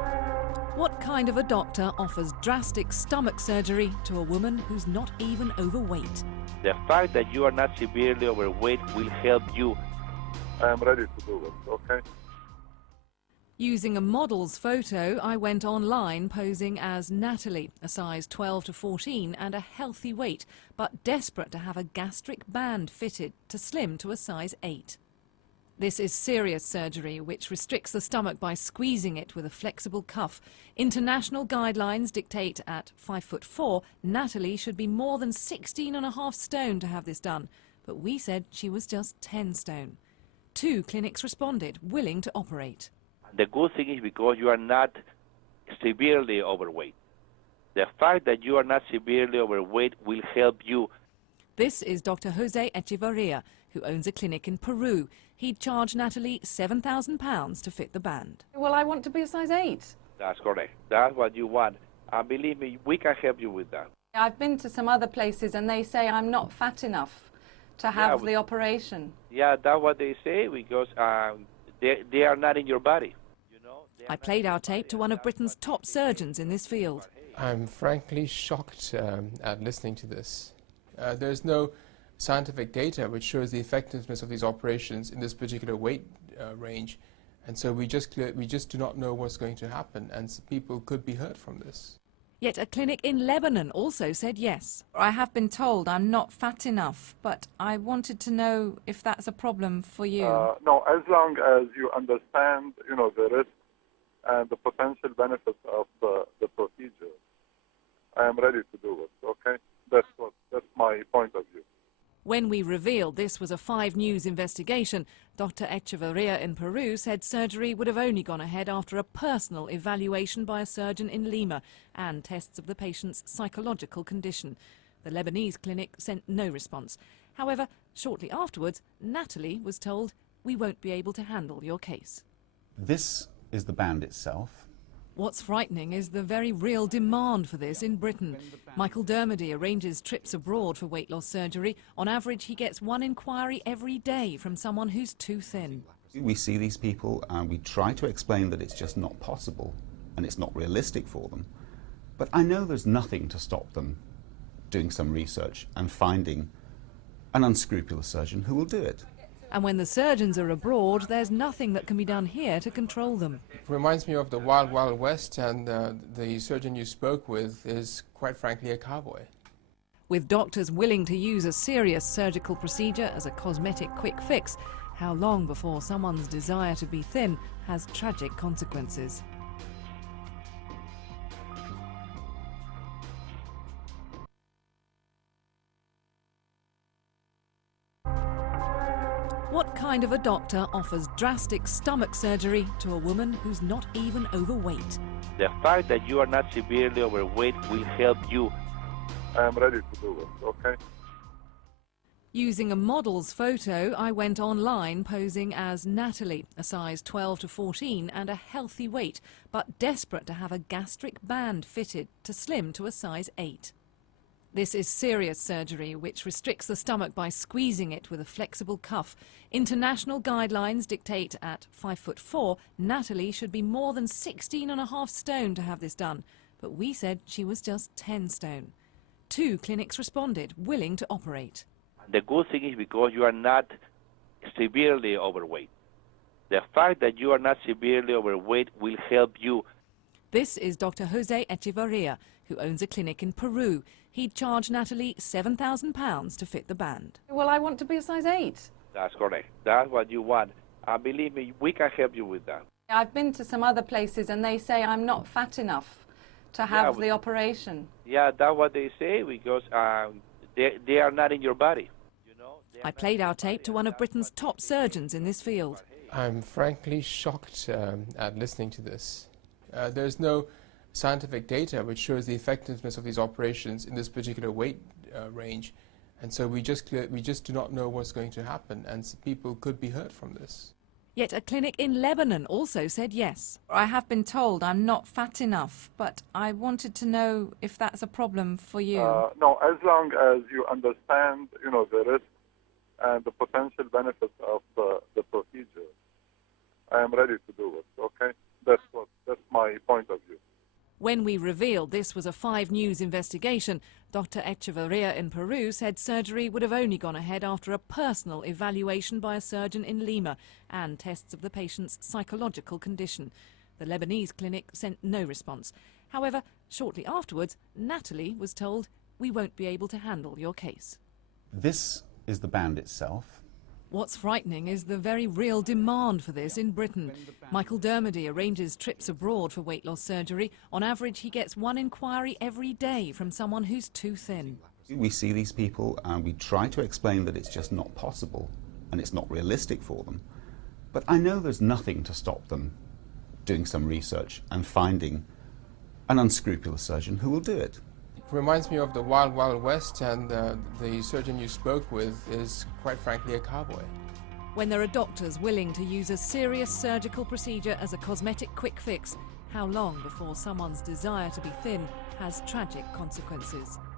What kind of a doctor offers drastic stomach surgery to a woman who's not even overweight? The fact that you are not severely overweight will help you. I am ready to do it, okay? Using a model's photo, I went online posing as Natalie, a size 12 to 14 and a healthy weight, but desperate to have a gastric band fitted to slim to a size 8. This is serious surgery which restricts the stomach by squeezing it with a flexible cuff. International guidelines dictate at 5'4", Natalie should be more than 16.5 stone to have this done, but we said she was just 10 stone. 2 clinics responded, willing to operate. The good thing is because you are not severely overweight. The fact that you are not severely overweight will help you. This is Dr. Jose Echevarria, who owns a clinic in Peru. He'd charge Natalie £7,000 to fit the band. Well, I want to be a size 8. That's correct. That's what you want. And believe me, we can help you with that. I've been to some other places and they say I'm not fat enough to have the operation. Yeah, that's what they say because they are not in your body. I played our tape to one of Britain's top surgeons in this field. I'm frankly shocked at listening to this. There's no scientific data which shows the effectiveness of these operations in this particular weight range, and so we just do not know what's going to happen, and people could be hurt from this. Yet a clinic in Lebanon also said yes. I have been told I'm not fat enough, but I wanted to know if that's a problem for you. No, as long as you understand, the risk and the potential benefits of the procedure, I am ready to do it, okay? That's my point of view. When we revealed this was a 5 News investigation, Dr. Echevarria in Peru said surgery would have only gone ahead after a personal evaluation by a surgeon in Lima and tests of the patient's psychological condition. The Lebanese clinic sent no response. However, shortly afterwards, Natalie was told, "We won't be able to handle your case." This is the band itself. What's frightening is the very real demand for this in Britain. Michael Dermody arranges trips abroad for weight loss surgery. On average, he gets 1 inquiry every day from someone who's too thin. We see these people and we try to explain that it's just not possible and it's not realistic for them. But I know there's nothing to stop them doing some research and finding an unscrupulous surgeon who will do it. And when the surgeons are abroad, there's nothing that can be done here to control them. It reminds me of the Wild Wild West, and the surgeon you spoke with is quite frankly a cowboy. With doctors willing to use a serious surgical procedure as a cosmetic quick fix, how long before someone's desire to be thin has tragic consequences? What kind of a doctor offers drastic stomach surgery to a woman who's not even overweight? The fact that you are not severely overweight will help you. I am ready to do it, okay? Using a model's photo, I went online posing as Natalie, a size 12 to 14 and a healthy weight, but desperate to have a gastric band fitted to slim to a size 8. This is serious surgery which restricts the stomach by squeezing it with a flexible cuff. International guidelines dictate at 5'4", Natalie should be more than 16.5 stone to have this done, but we said she was just 10 stone. 2 clinics responded, willing to operate. The good thing is because you are not severely overweight. The fact that you are not severely overweight will help you. This is Dr. Jose Echevarria, who owns a clinic in Peru. He'd charge Natalie £7,000 to fit the band. Well, I want to be a size 8. That's correct. That's what you want. And believe me, we can help you with that. I've been to some other places and they say I'm not fat enough to have the operation. Yeah, that's what they say because they are not in your body. I played our tape to one of Britain's top surgeons in this field. I'm frankly shocked at listening to this. There's no scientific data which shows the effectiveness of these operations in this particular weight range, and so we just do not know what's going to happen, and people could be hurt from this. Yet a clinic in Lebanon also said yes. I have been told I'm not fat enough, but I wanted to know if that's a problem for you. No, as long as you understand, the risk and the potential benefits of the procedure, I am ready to do it, okay? That's my point of view. When we revealed this was a 5 News investigation, Dr. Echevarria in Peru said surgery would have only gone ahead after a personal evaluation by a surgeon in Lima and tests of the patient's psychological condition. The Lebanese clinic sent no response. However, shortly afterwards, Natalie was told, "We won't be able to handle your case." This is the band itself. What's frightening is the very real demand for this in Britain. Michael Dermody arranges trips abroad for weight loss surgery. On average, he gets 1 inquiry every day from someone who's too thin. We see these people and we try to explain that it's just not possible and it's not realistic for them. But I know there's nothing to stop them doing some research and finding an unscrupulous surgeon who will do it. It reminds me of the Wild Wild West, and the surgeon you spoke with is quite frankly a cowboy. When there are doctors willing to use a serious surgical procedure as a cosmetic quick fix, how long before someone's desire to be thin has tragic consequences?